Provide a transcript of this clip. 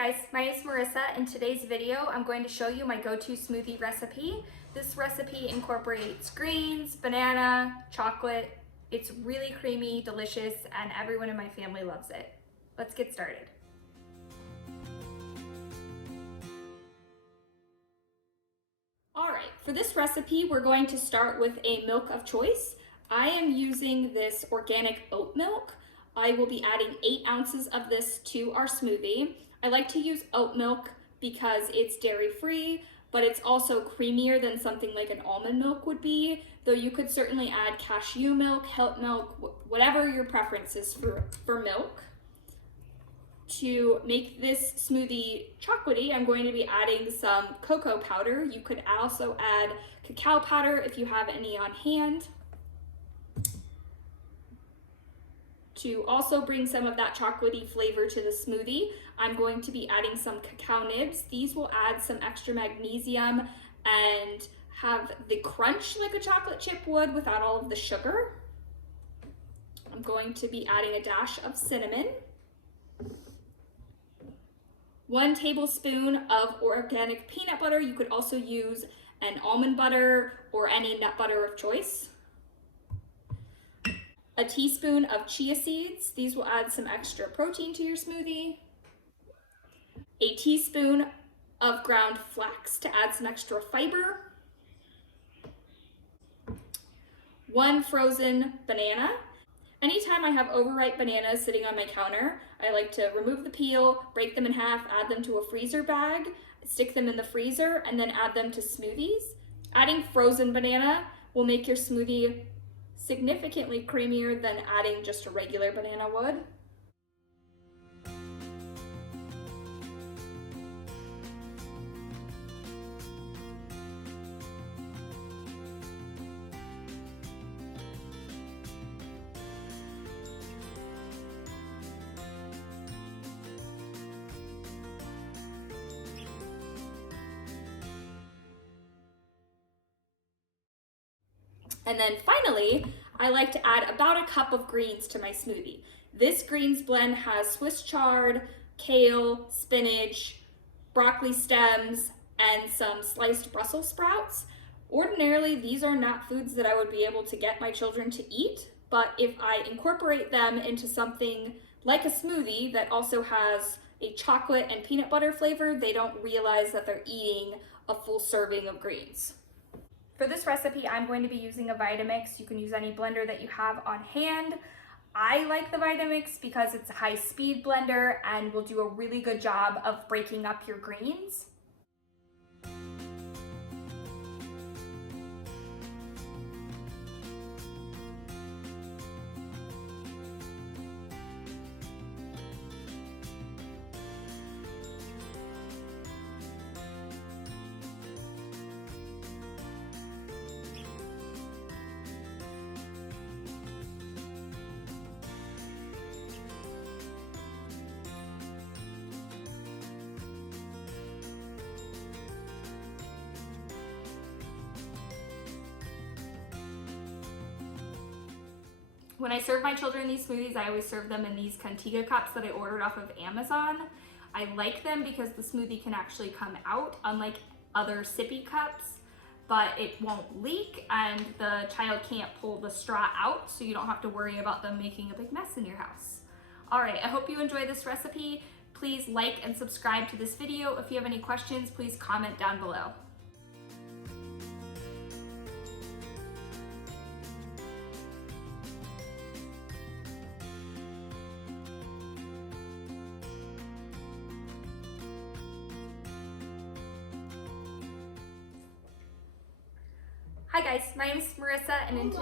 Hi guys, my name is Marissa. In today's video, I'm going to show you my go-to smoothie recipe. This recipe incorporates greens, banana, chocolate. It's really creamy, delicious, and everyone in my family loves it. Let's get started. All right, for this recipe, we're going to start with a milk of choice. I am using this organic oat milk. I will be adding 8 ounces of this to our smoothie. I like to use oat milk because it's dairy-free, but it's also creamier than something like an almond milk would be, though you could certainly add cashew milk, hemp milk, whatever your preference is for milk. To make this smoothie chocolatey, I'm going to be adding some cocoa powder. You could also add cacao powder if you have any on hand. To also bring some of that chocolatey flavor to the smoothie, I'm going to be adding some cacao nibs. These will add some extra magnesium and have the crunch like a chocolate chip would without all of the sugar. I'm going to be adding a dash of cinnamon, 1 tablespoon of organic peanut butter. You could also use an almond butter or any nut butter of choice. A teaspoon of chia seeds. These will add some extra protein to your smoothie. A teaspoon of ground flax to add some extra fiber. 1 frozen banana. Anytime I have overripe bananas sitting on my counter, I like to remove the peel, break them in half, add them to a freezer bag, stick them in the freezer, and then add them to smoothies. Adding frozen banana will make your smoothie significantly creamier than adding just a regular banana would. And then finally, I like to add about a cup of greens to my smoothie. This greens blend has Swiss chard, kale, spinach, broccoli stems, and some sliced Brussels sprouts. Ordinarily, these are not foods that I would be able to get my children to eat, but if I incorporate them into something like a smoothie that also has a chocolate and peanut butter flavor, they don't realize that they're eating a full serving of greens. For this recipe, I'm going to be using a Vitamix. You can use any blender that you have on hand. I like the Vitamix because it's a high-speed blender and will do a really good job of breaking up your greens. When I serve my children these smoothies, I always serve them in these Contiga cups that I ordered off of Amazon. I like them because the smoothie can actually come out, unlike other sippy cups, but it won't leak and the child can't pull the straw out, so you don't have to worry about them making a big mess in your house. All right, I hope you enjoy this recipe. Please like and subscribe to this video. If you have any questions, please comment down below. Hi guys, my name is Marissa and